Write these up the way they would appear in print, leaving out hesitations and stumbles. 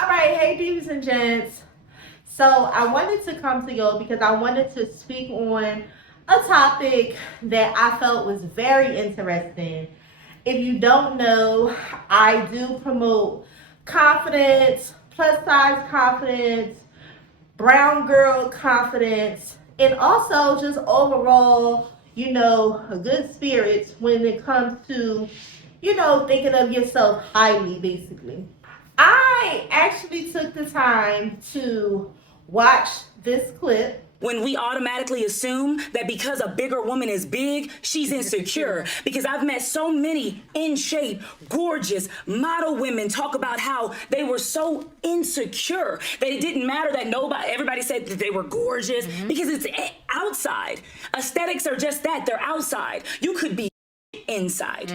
All right, hey, divas and gents. So I wanted to come to y'all because I wanted to speak on a topic that I felt was very interesting. If you don't know, I do promote confidence, plus size confidence, brown girl confidence, and also just overall, good spirits when it comes to, thinking of yourself highly, basically. I actually took the time to watch this clip. When we automatically assume that because a bigger woman is big, she's insecure. Because I've met so many in shape, gorgeous model women talk about how they were so insecure that it didn't matter that everybody said that they were gorgeous because it's outside. Aesthetics are just that, they're outside. You could be inside.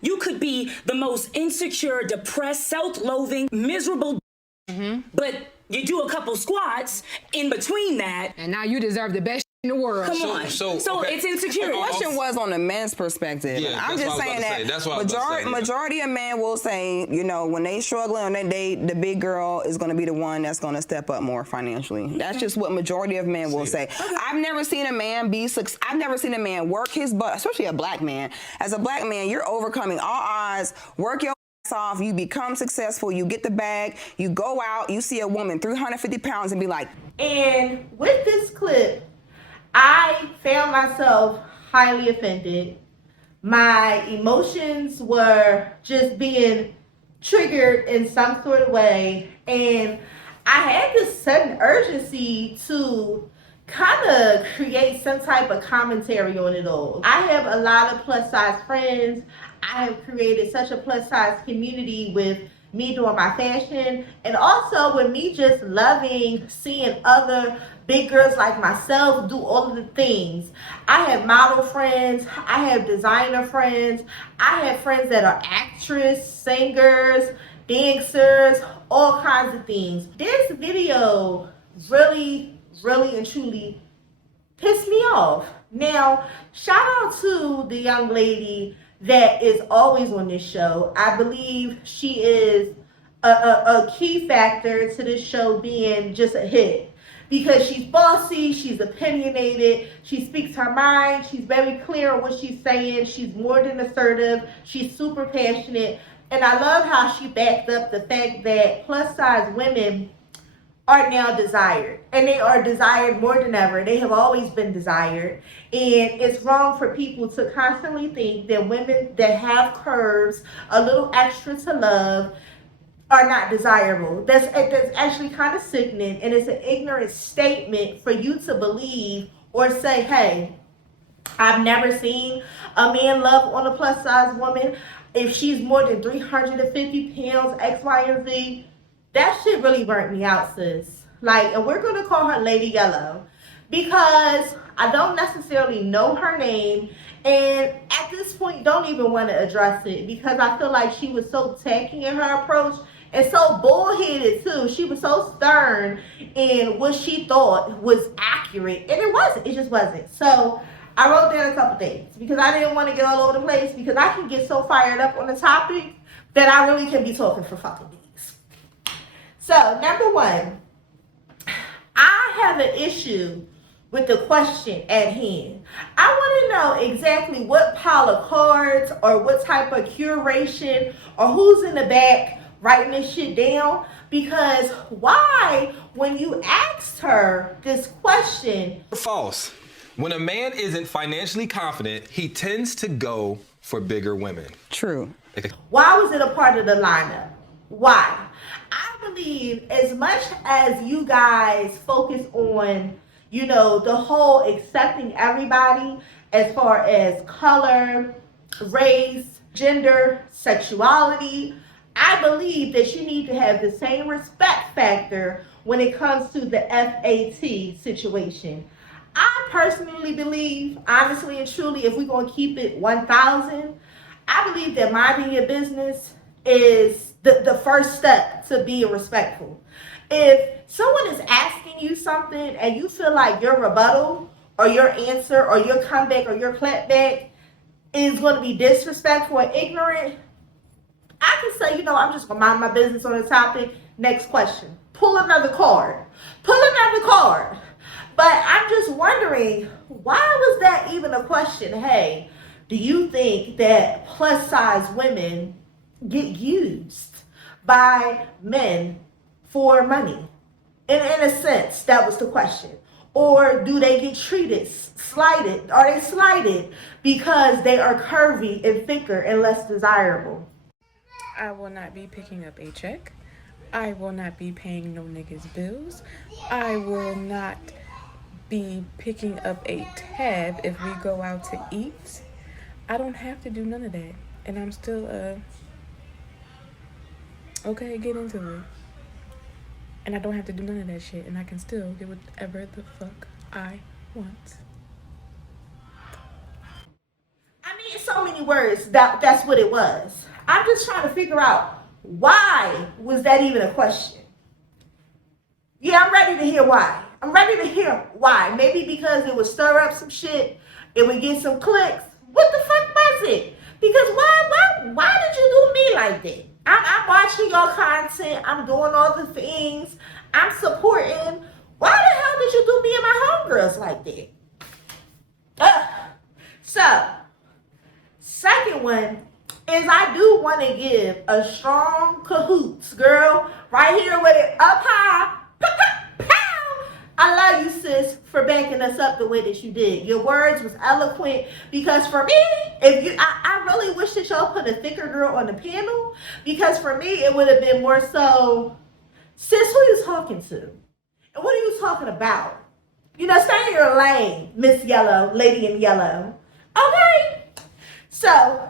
You could be the most insecure, depressed, self-loathing, miserable, but you do a couple squats in between that, and now you deserve the best in the world. Come on. So okay. It's insecure. The question was on the men's perspective. Yeah, I'm just saying that majority of men will say, when they struggling on their date, the big girl is going to be the one that's going to step up more financially. That's just what majority of men will say. Okay. I've never seen a man I've never seen a man work his butt, especially a black man. As a black man, you're overcoming all odds, work your off, you become successful, you get the bag, you go out, you see a woman 350 pounds and be like. And with this clip, I found myself highly offended. My emotions were just being triggered in some sort of way, and I had this sudden urgency to kind of create some type of commentary on it all. I have a lot of plus size friends. I have created such a plus size community with me doing my fashion, and also with me just loving seeing other big girls like myself do all of the things. I have model friends, I have designer friends, I have friends that are actresses, singers, dancers, all kinds of things. This video really and truly pissed me off. Now, shout out to the young lady that is always on this show. I believe she is a key factor to this show being just a hit, because she's bossy, she's opinionated, she speaks her mind, she's very clear on what she's saying, she's more than assertive, she's super passionate, and I love how she backed up the fact that plus size women are now desired, and they are desired more than ever. They have always been desired, and it's wrong for people to constantly think that women that have curves, a little extra to love, are not desirable. That's actually kind of sickening, and it's an ignorant statement for you to believe or say, hey, I've never seen a man love on a plus size woman if she's more than 350 pounds, X, Y, and Z. That shit really burnt me out, sis. And we're going to call her Lady Yellow because I don't necessarily know her name, and at this point don't even want to address it because I feel like she was so tacky in her approach and so bullheaded too. She was so stern in what she thought was accurate, and it wasn't. It just wasn't. So I wrote down a couple things because I didn't want to get all over the place, because I can get so fired up on the topic that I really can be talking for fucking days. So, number one, I have an issue with the question at hand. I want to know exactly what pile of cards or what type of curation or who's in the back writing this shit down, because why, when you asked her this question... False. When a man isn't financially confident, he tends to go for bigger women. True. Why was it a part of the lineup? Why? I believe as much as you guys focus on, the whole accepting everybody as far as color, race, gender, sexuality, I believe that you need to have the same respect factor when it comes to the FAT situation. I personally believe, honestly and truly, if we're going to keep it 1,000, I believe that minding your business is the first step to being respectful. If someone is asking you something and you feel like your rebuttal or your answer or your comeback or your clapback is going to be disrespectful and ignorant, I can say, I'm just going to mind my business on the topic. Next question. Pull another card. Pull another card. But I'm just wondering, why was that even a question? Hey, do you think that plus size women get used by men for money? In a sense, that was the question. Or do they get treated, slighted? Are they slighted because they are curvy and thicker and less desirable? I will not be picking up a check. I will not be paying no niggas' bills. I will not be picking up a tab if we go out to eat. I don't have to do none of that. And I'm still, okay, get into it. And I don't have to do none of that shit. And I can still get whatever the fuck I want. I mean, so many words. That's what it was. I'm just trying to figure out, why was that even a question? Yeah, I'm ready to hear why. I'm ready to hear why. Maybe because it would stir up some shit. It would get some clicks. What the fuck was it? Because why did you do me like that? I'm watching your content. I'm doing all the things. I'm supporting. Why the hell did you do me and my homegirls like that? So, second one is I do want to give a strong cahoots, girl. Right here with it up high. Pow! I love you, sis, for backing us up the way that you did. Your words was eloquent because for me, I really wish that y'all put a thicker girl on the panel, because for me, it would have been more so, sis, who you talking to? And what are you talking about? You know, stay in your lane, Miss Yellow, Lady in Yellow. Okay? So,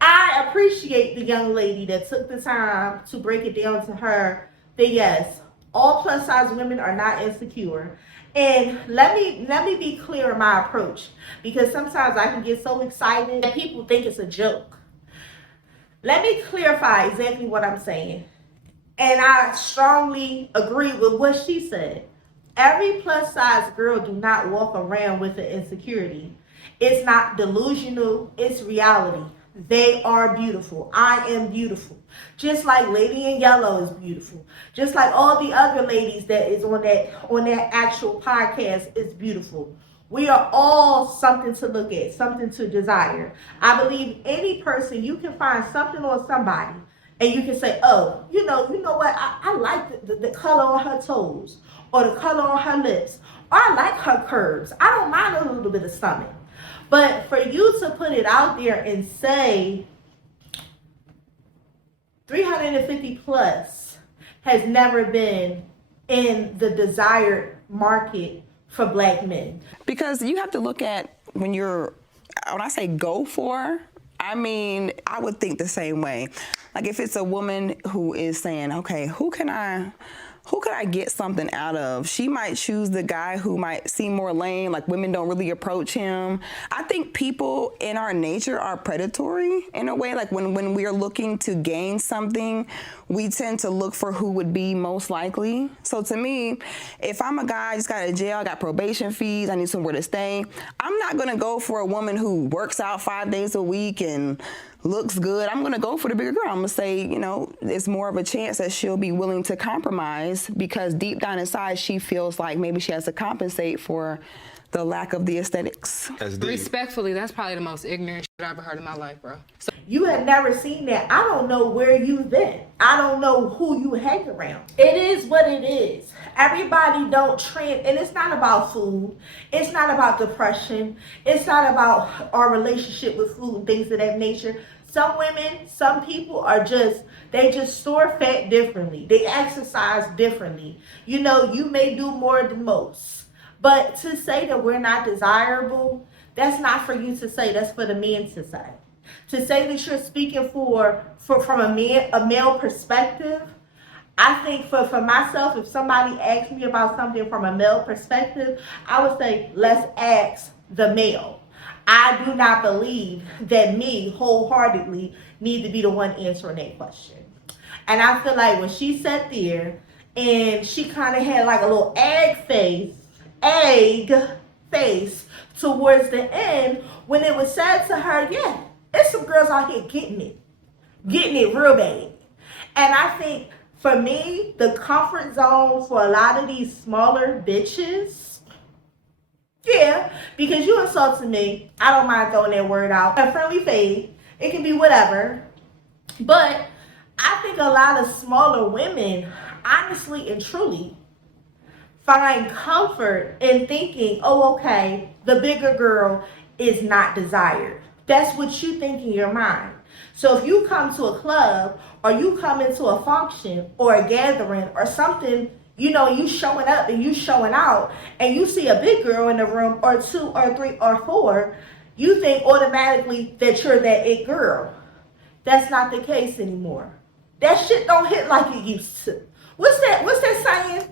I appreciate the young lady that took the time to break it down to her that yes, all plus size women are not insecure. And let me be clear in my approach, because sometimes I can get so excited that people think it's a joke. Let me clarify exactly what I'm saying. And I strongly agree with what she said. Every plus size girl do not walk around with an insecurity. It's not delusional, it's reality. They are beautiful. I am beautiful. Just like Lady in Yellow is beautiful. Just like all the other ladies that is on that actual podcast is beautiful. We are all something to look at, something to desire. I believe any person, you can find something on somebody and you can say, oh, you know what? I like the color on her toes, or the color on her lips, or I like her curves. I don't mind a little bit of stomach. But for you to put it out there and say 350 plus has never been in the desired market for black men. Because you have to look at when I say go for, I mean, I would think the same way. Like if it's a woman who is saying, okay, who can I get something out of? She might choose the guy who might seem more lame, like women don't really approach him. I think people in our nature are predatory in a way. Like when we are looking to gain something, we tend to look for who would be most likely. So to me, if I'm a guy, I just got out of jail, I got probation fees, I need somewhere to stay, I'm not gonna go for a woman who works out 5 days a week and looks good. I'm gonna go for the bigger girl. I'm gonna say, it's more of a chance that she'll be willing to compromise, because deep down inside she feels like maybe she has to compensate for the lack of the aesthetics. Respectfully, that's probably the most ignorant shit I've ever heard in my life, bro. So You have never seen that. I don't know where you've been. I don't know who you hang around. It is what it is. Everybody don't trend, and it's not about food. It's not about depression. It's not about our relationship with food and things of that nature. Some women, some people they just store fat differently. They exercise differently. You may do more than most. But to say that we're not desirable, that's not for you to say. That's for the men to say. To say that you're speaking from a male perspective, I think for myself, if somebody asked me about something from a male perspective, I would say, let's ask the male. I do not believe that me wholeheartedly need to be the one answering that question. And I feel like when she sat there and she kind of had like a little egg face towards the end, when it was said to her, there's some girls out here getting it real bad. And I think For me, the comfort zone for a lot of these smaller bitches, yeah, because you insulted me, I don't mind throwing that word out. A friendly fade, it can be whatever. But I think a lot of smaller women, honestly and truly, find comfort in thinking, oh, okay, the bigger girl is not desired. That's what you think in your mind. So if you come to a club or you come into a function or a gathering or something, you know, you showing up and you showing out and you see a big girl in the room or two or three or four, you think automatically that you're that it girl. That's not the case anymore. That shit don't hit like it used to. What's that saying?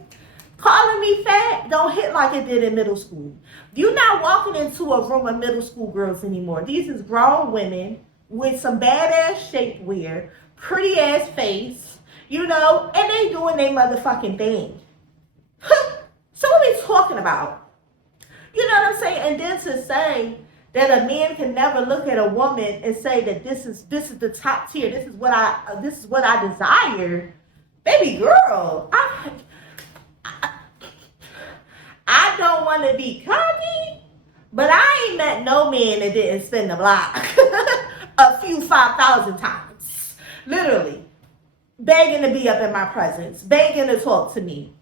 Calling me fat don't hit like it did in middle school. You're not walking into a room of middle school girls anymore. These is grown women with some badass shapewear, pretty ass face, you know, and they doing their motherfucking thing. So what we talking about? You know what I'm saying? And then to say that a man can never look at a woman and say that this is the top tier. This is what I desire. Baby girl, I don't want to be cocky, but I ain't met no man that didn't spin the block a few 5,000 times. Literally. Begging to be up in my presence. Begging to talk to me.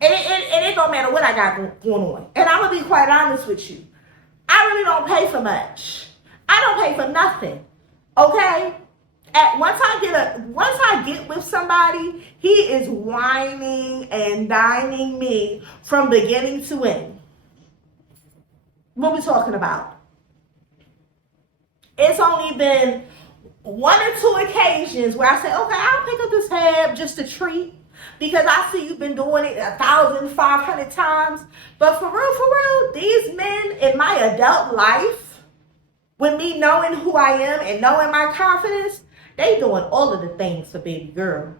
And it don't matter what I got going on. And I'm going to be quite honest with you. I really don't pay for much. I don't pay for nothing. Okay? Once I get with somebody, he is whining and dining me from beginning to end. What we talking about? It's only been 1 or 2 occasions where I say, okay, I'll pick up this tab just to treat because I see you've been doing it 1,500 times. But for real, these men in my adult life, with me knowing who I am and knowing my confidence, they doing all of the things for baby girl.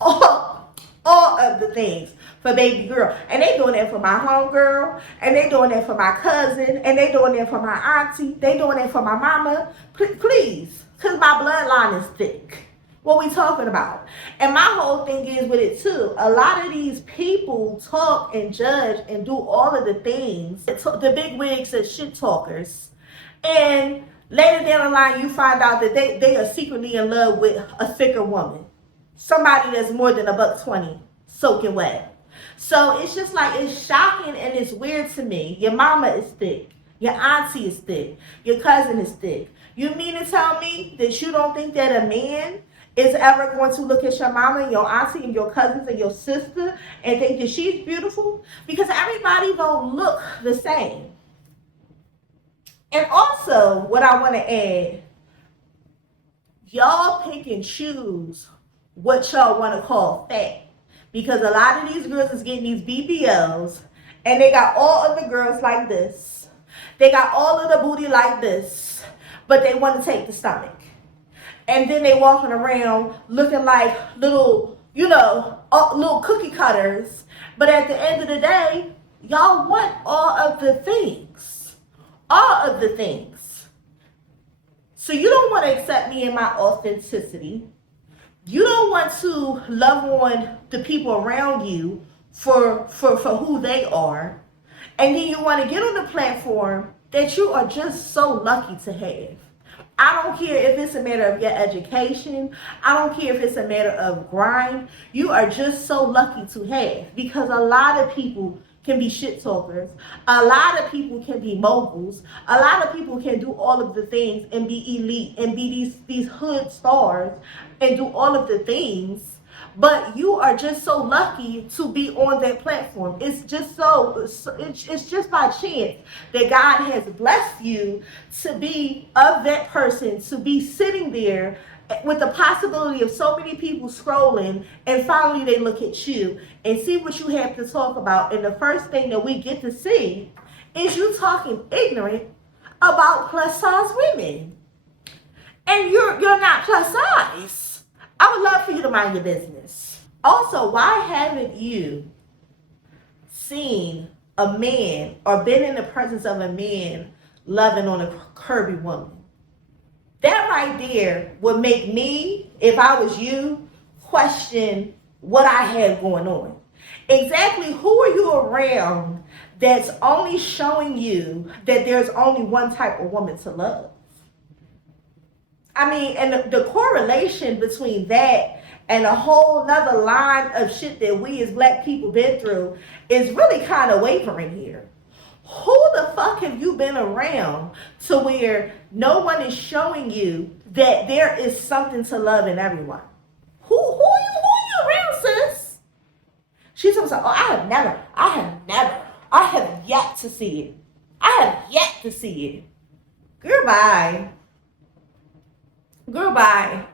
All of the things for baby girl. And they doing that for my homegirl. And they doing that for my cousin. And they doing that for my auntie. They doing that for my mama. Please. Because my bloodline is thick. What we talking about? And my whole thing is with it too. A lot of these people talk and judge and do all of the things. The big wigs are shit talkers. And later down the line, you find out that they are secretly in love with a thicker woman. Somebody that's more than $120, soaking wet. So it's just like, it's shocking and it's weird to me. Your mama is thick. Your auntie is thick. Your cousin is thick. You mean to tell me that you don't think that a man is ever going to look at your mama and your auntie and your cousins and your sister and think that she's beautiful? Because everybody don't look the same. And also, what I want to add, y'all pick and choose what y'all want to call fat. Because a lot of these girls is getting these BBLs, and they got all of the girls like this. They got all of the booty like this, but they want to take the stomach. And then they walking around looking like little, little cookie cutters. But at the end of the day, y'all want all of the things. All of the things. So you don't want to accept me in my authenticity. You don't want to love on the people around you for who they are. And then you want to get on the platform that you are just so lucky to have. I don't care if it's a matter of your education. I don't care if it's a matter of grind. You are just so lucky to have, because a lot of people can be shit talkers. A lot of people can be moguls. A lot of people can do all of the things and be elite and be these hood stars and do all of the things. But you are just so lucky to be on that platform. It's just it's just by chance that God has blessed you to be of that person, to be sitting there with the possibility of so many people scrolling, and finally they look at you and see what you have to talk about. And the first thing that we get to see is you talking ignorant about plus size women. And you're not plus size. I would love for you to mind your business. Also, why haven't you seen a man or been in the presence of a man loving on a curvy woman? That right there would make me, if I was you, question what I had going on. Exactly who are you around that's only showing you that there's only one type of woman to love? I mean, and the correlation between that and a whole nother line of shit that we as black people been through is really kind of wavering here. Who the fuck have you been around to where no one is showing you that there is something to love in everyone? Who are you around, sis? She's always like, oh, I have yet to see it. I have yet to see it. Goodbye. Goodbye.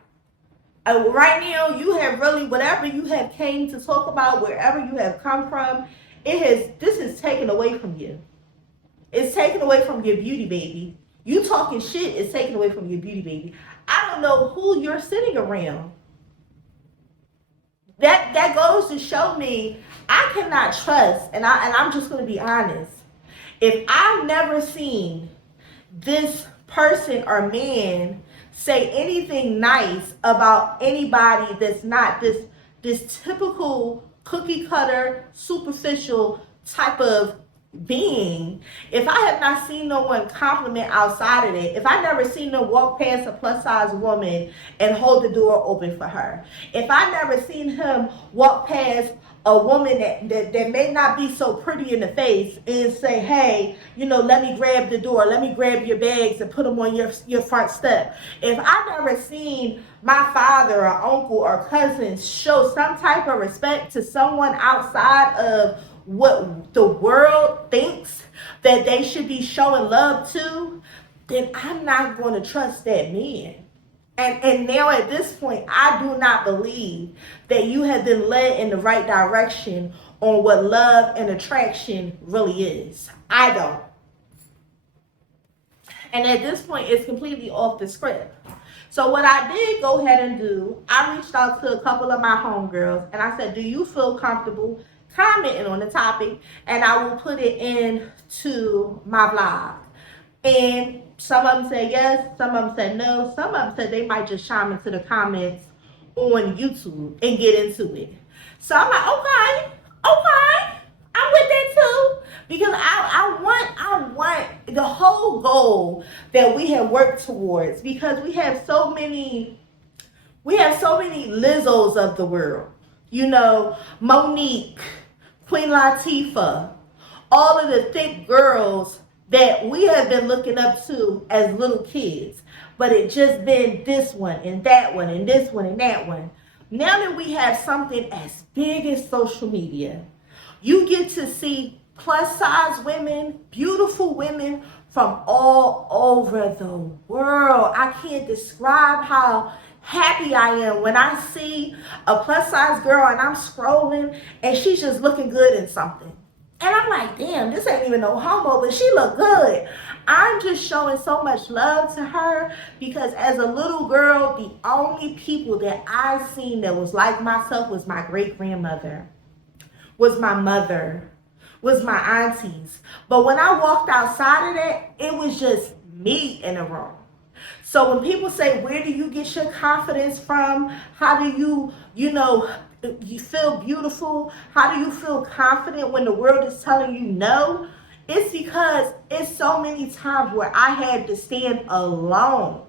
Right now, you have really, whatever you have came to talk about, wherever you have come from, this is taken away from you. It's taken away from your beauty, baby. You talking shit is taken away from your beauty, baby. I don't know who you're sitting around. That goes to show me I cannot trust, and I'm just going to be honest. If I've never seen this person or man say anything nice about anybody that's not this typical cookie cutter, superficial type of being, if I have not seen no one compliment outside of it, if I never seen them walk past a plus size woman and hold the door open for her, if I never seen him walk past a woman that may not be so pretty in the face and say, hey, let me grab the door, let me grab your bags and put them on your front step. If I never seen my father or uncle or cousins show some type of respect to someone outside of what the world thinks that they should be showing love to, then I'm not going to trust that man. And now at this point, I do not believe that you have been led in the right direction on what love and attraction really is. I don't. And at this point, it's completely off the script. So what I did go ahead and do, I reached out to a couple of my homegirls and I said, do you feel comfortable commenting on the topic? And I will put it into my vlog. And some of them said yes, some of them said no, some of them said they might just chime into the comments on YouTube and get into it. So I'm like, okay, I'm with that too. Because I want the whole goal that we have worked towards, because we have so many Lizzos of the world. Monique, Queen Latifah, all of the thick girls that we have been looking up to as little kids, but it just been this one and that one and this one and that one. Now that we have something as big as social media, you get to see plus size women, beautiful women from all over the world. I can't describe how happy I am when I see a plus size girl and I'm scrolling and she's just looking good in something. And I'm like, damn, this ain't even no homo, but she look good. I'm just showing so much love to her because as a little girl, the only people that I seen that was like myself was my great-grandmother, was my mother, was my aunties. But when I walked outside of that, it was just me in a room. So when people say, where do you get your confidence from? How do you feel beautiful? How do you feel confident when the world is telling you no? It's because it's so many times where I had to stand alone.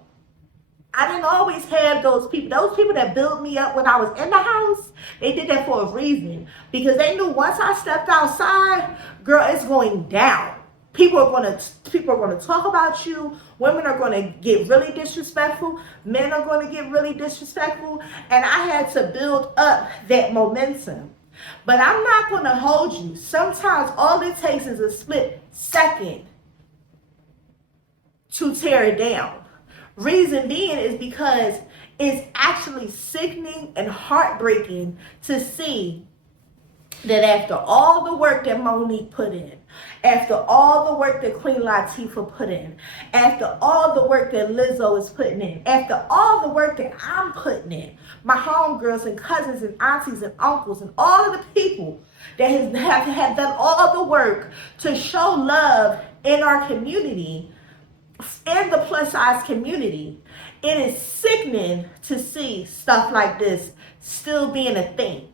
I didn't always have those people that built me up when I was in the house. They did that for a reason, because they knew once I stepped outside, girl, it's going down. People are going to talk about you. Women are going to get really disrespectful. Men are going to get really disrespectful. And I had to build up that momentum. But I'm not going to hold you. Sometimes all it takes is a split second to tear it down. Reason being is because it's actually sickening and heartbreaking to see that after all the work that Monique put in, after all the work that Queen Latifah put in, after all the work that Lizzo is putting in, after all the work that I'm putting in, my homegirls and cousins and aunties and uncles and all of the people that have done all the work to show love in our community, in the plus size community, it is sickening to see stuff like this still being a thing.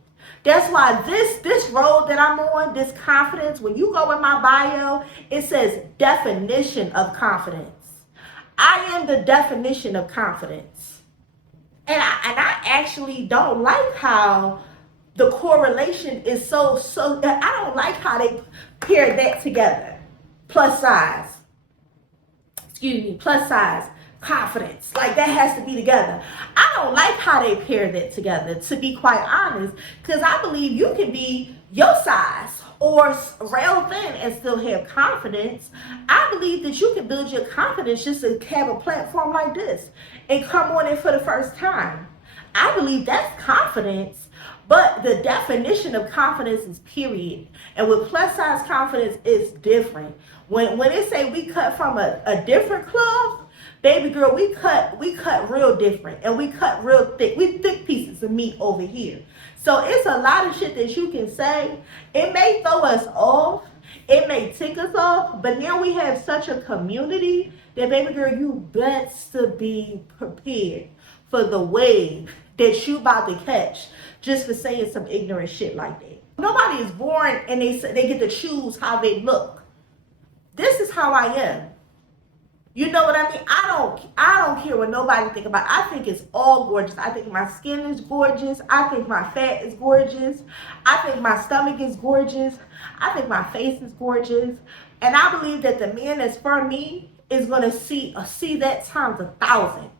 That's why this road that I'm on, this confidence, when you go in my bio, it says definition of confidence. I am the definition of confidence. And I actually don't like how the correlation is so I don't like how they pair that together. Plus size. Plus size. Confidence. Like, that has to be together. I don't like how they pair that together, to be quite honest, because I believe you can be your size or rail thin and still have confidence. I believe that you can build your confidence just to have a platform like this and come on it for the first time. I believe that's confidence, but the definition of confidence is period. And with plus size confidence, it's different. When they say we cut from a different cloth, baby girl, we cut real different, and we cut real thick. We thick pieces of meat over here. So it's a lot of shit that you can say. It may throw us off. It may tick us off. But now we have such a community that, baby girl, you best to be prepared for the wave that you about to catch just for saying some ignorant shit like that. Nobody is born and they get to choose how they look. This is how I am. You know what I mean? I don't care what nobody think about. I think it's all gorgeous. I think my skin is gorgeous. I think my fat is gorgeous. I think my stomach is gorgeous. I think my face is gorgeous. And I believe that the man that's for me is going to see that times 1,000.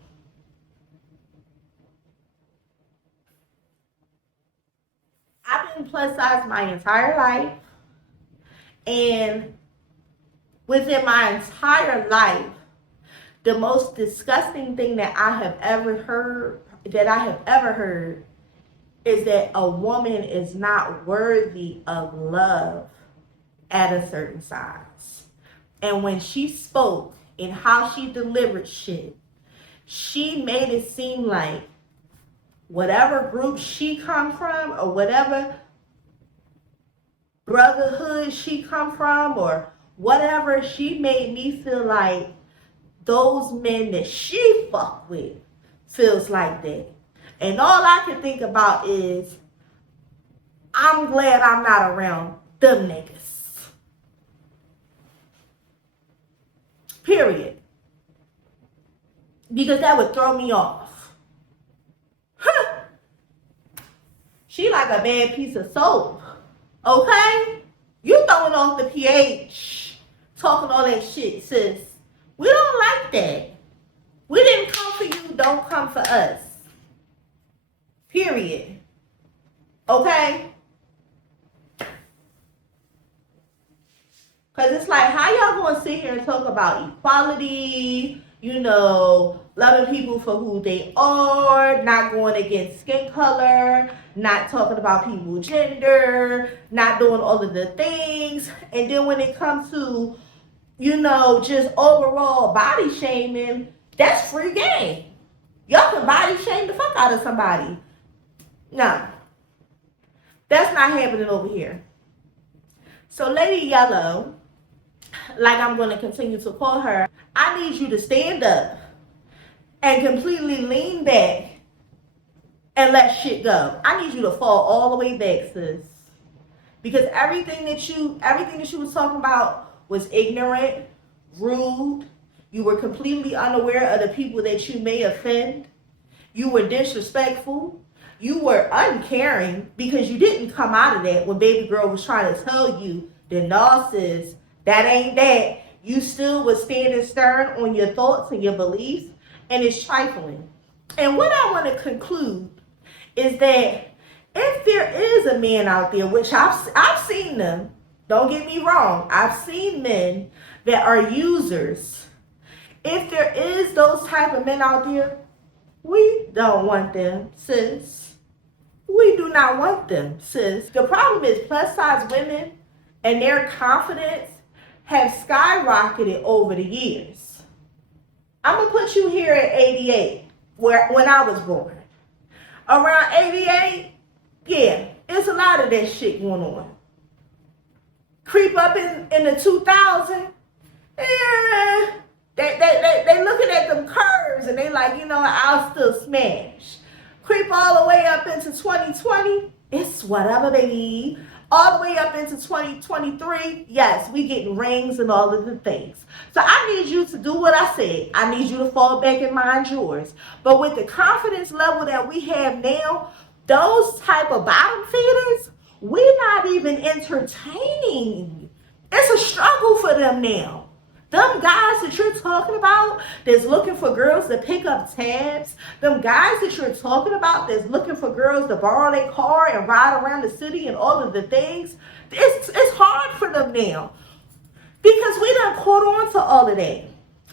I've been plus size my entire life. And within my entire life, the most disgusting thing that I have ever heard is that a woman is not worthy of love at a certain size. And when she spoke and how she delivered shit, she made it seem like whatever group she come from or whatever brotherhood she come from or whatever, she made me feel like those men that she fuck with feels like that. And all I can think about is, I'm glad I'm not around them niggas. Period. Because that would throw me off. She like a bad piece of soap. Okay? You throwing off the pH, talking all that shit, sis. We don't like that. We didn't come for you, don't come for us. Period. Okay? Because it's like, how y'all going to sit here and talk about equality, loving people for who they are, not going against skin color, not talking about people's gender, not doing all of the things. And then when it comes to just overall body shaming, that's free game. Y'all can body shame the fuck out of somebody. No. That's not happening over here. So Lady Yellow, like I'm going to continue to call her, I need you to stand up and completely lean back and let shit go. I need you to fall all the way back, sis. Because everything that you was talking about was ignorant, rude. You were completely unaware of the people that you may offend. You were disrespectful. You were uncaring because you didn't come out of that when baby girl was trying to tell you that, no, sis, that ain't that. You still was standing stern on your thoughts and your beliefs, and it's trifling. And what I want to conclude is that if there is a man out there, which I've seen them, don't get me wrong, I've seen men that are users. If there is those type of men out there, we don't want them, sis. We do not want them, sis. The problem is plus size women and their confidence have skyrocketed over the years. I'm going to put you here at 88, when I was born. Around 88, yeah, it's a lot of that shit going on. Creep up in the 2000, they looking at them curves and they like, I'll still smash. Creep all the way up into 2020, It's whatever, baby. All the way up into 2023, yes, we getting rings and all of the things. So I need you to do what I said. I need you to fall back and mind yours. But with the confidence level that we have now, those type of bottom feeders, we're not even entertaining. It's a struggle for them now. Them guys that you're talking about that's looking for girls to pick up tabs, them guys that you're talking about that's looking for girls to borrow their car and ride around the city and all of the things, it's hard for them now because we done caught on to all of that.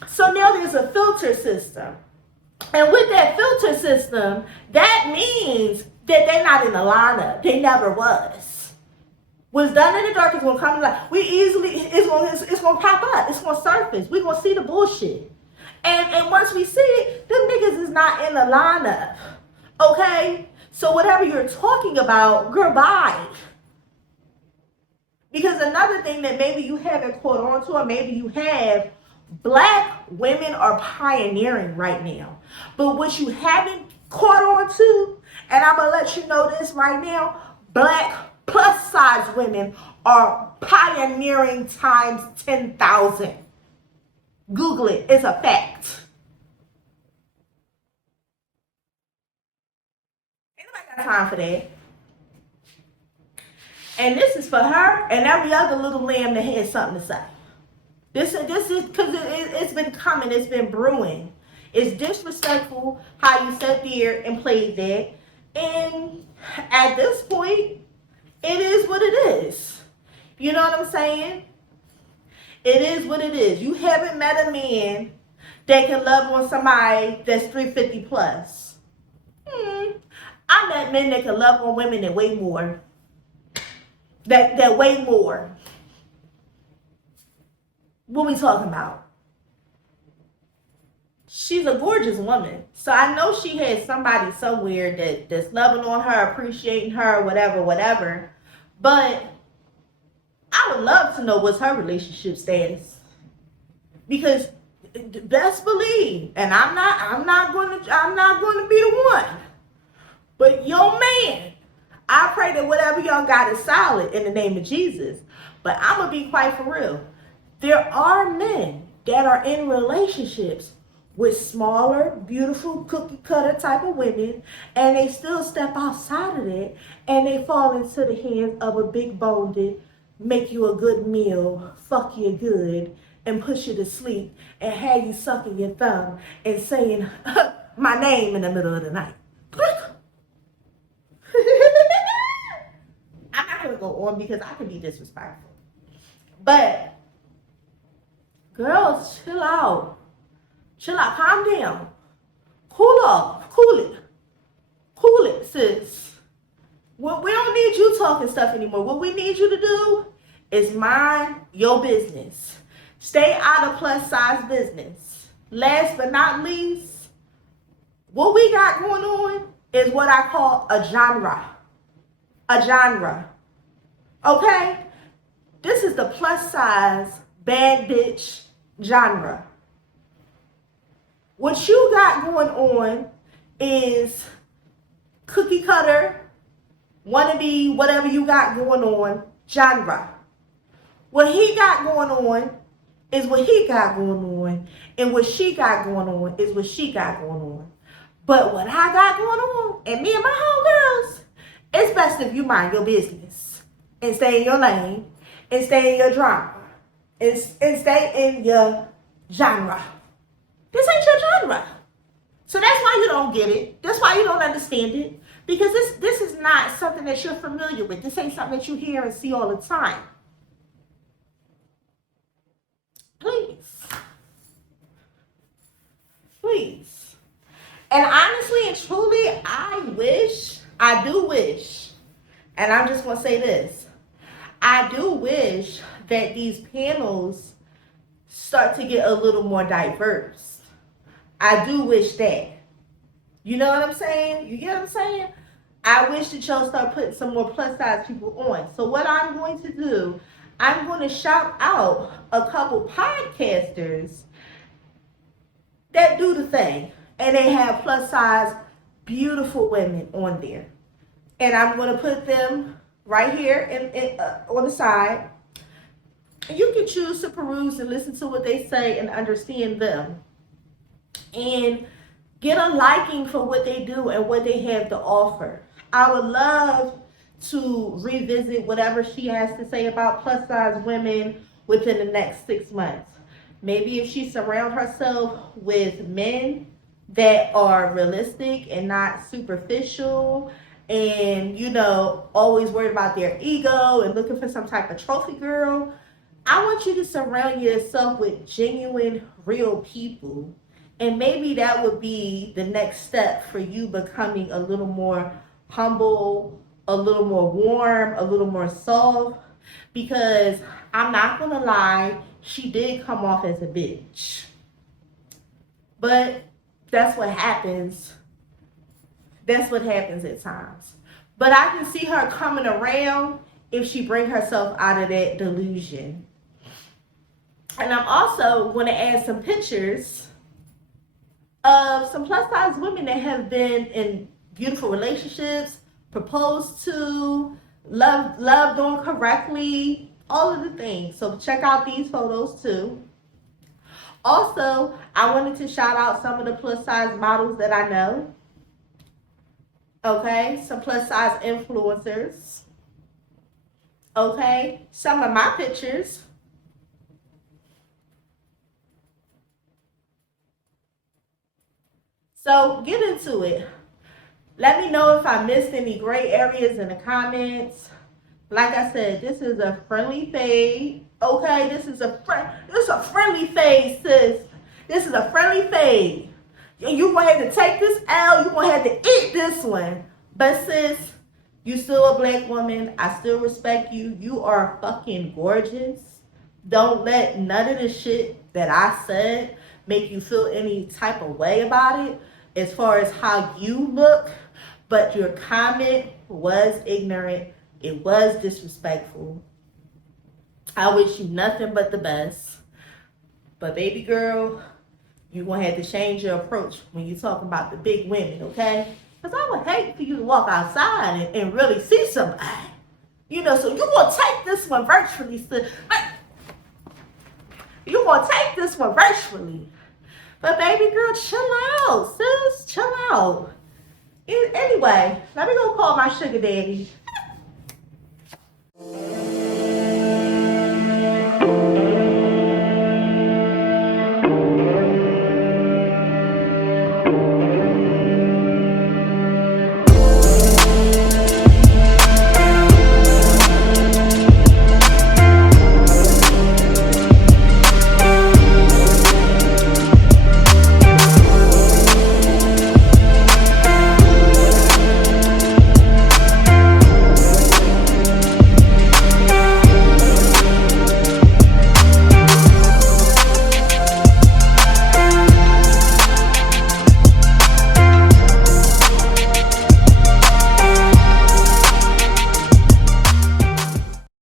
So now there's a filter system. And with that filter system, that means that they're not in the lineup. They never was. What's done in the dark is gonna come to light. It's gonna pop up. It's gonna surface. We're gonna see the bullshit. And once we see it, them niggas is not in the lineup. Okay? So whatever you're talking about, girl, bye. Because another thing that maybe you haven't caught on to, or maybe you have, Black women are pioneering right now. But what you haven't caught on to, and I'm gonna let you know this right now, Black plus size women are pioneering times 10,000. Google it. It's a fact. Ain't nobody got time for that. And this is for her and every other little lamb that has something to say. This is because it's been coming. It's been brewing. It's disrespectful how you sat there and played that. And at this point, it is what it is. You know what I'm saying? It is what it is. You haven't met a man that can love on somebody that's 350 plus. I met men that can love on women that way more. That way more. What we talking about? She's a gorgeous woman. So I know she has somebody somewhere that's loving on her, appreciating her, whatever. But I would love to know what's her relationship status. Because best believe, and I'm not going to be the one. But yo man, I pray that whatever y'all got is solid in the name of Jesus. But I'm going to be quite for real. There are men that are in relationships with smaller, beautiful, cookie cutter type of women, and they still step outside of that, and they fall into the hands of a big boned, make you a good meal, fuck you good, and push you to sleep, and have you sucking your thumb and saying my name in the middle of the night. I'm not gonna go on because I can be disrespectful. But girls, chill out. Chill out, calm down. Cool off. Cool it, sis. Well, we don't need you talking stuff anymore. What we need you to do is mind your business. Stay out of plus size business. Last but not least, what we got going on is what I call a genre. A genre. Okay? This is the plus size bad bitch genre. What you got going on is cookie cutter, wannabe, whatever you got going on, genre. What he got going on is what he got going on, and what she got going on is what she got going on. But what I got going on, and me and my homegirls, it's best if you mind your business and stay in your lane and stay in your drama and stay in your genre. This ain't your genre. So that's why you don't get it. That's why you don't understand it. Because this is not something that you're familiar with. This ain't something that you hear and see all the time. Please. Please. And honestly and truly, I do wish, and I'm just going to say this. I do wish that these panels start to get a little more diverse. I do wish that. You know what I'm saying? You get what I'm saying? I wish that y'all start putting some more plus size people on. So what I'm going to do, I'm going to shout out a couple podcasters that do the thing. And they have plus size beautiful women on there. And I'm going to put them right here on the side. And you can choose to peruse and listen to what they say and understand them. And get a liking for what they do and what they have to offer. I would love to revisit whatever she has to say about plus size women within the next 6 months. Maybe if she surrounds herself with men that are realistic and not superficial and, you know, always worried about their ego and looking for some type of trophy girl, I want you to surround yourself with genuine, real people. And maybe that would be the next step for you becoming a little more humble, a little more warm, a little more soft. Because I'm not going to lie, she did come off as a bitch. But that's what happens. That's what happens at times. But I can see her coming around if she brings herself out of that delusion. And I'm also going to add some pictures of some plus size women that have been in beautiful relationships, proposed to, loved on correctly, all of the things. So check out these photos too. Also, I wanted to shout out some of the plus size models that I know. Okay, some plus size influencers. Okay, some of my pictures. So get into it. Let me know if I missed any gray areas in the comments. Like I said, this is a friendly fade. Okay, this is a friendly fade, sis. This is a friendly fade. You gonna have to take this L. You gonna have to eat this one. But sis, you still a black woman. I still respect you. You are fucking gorgeous. Don't let none of the shit that I said make you feel any type of way about it as far as how you look. But your comment was ignorant. It was disrespectful. I wish you nothing but the best. But baby girl, you're going to have to change your approach when you're talking about the big women, okay? Because I would hate for you to walk outside and really see somebody. You know, so you're going to take this one virtually. You're going to take this one virtually. But baby girl, chill out, sis. Chill out. Anyway, let me go call my sugar daddy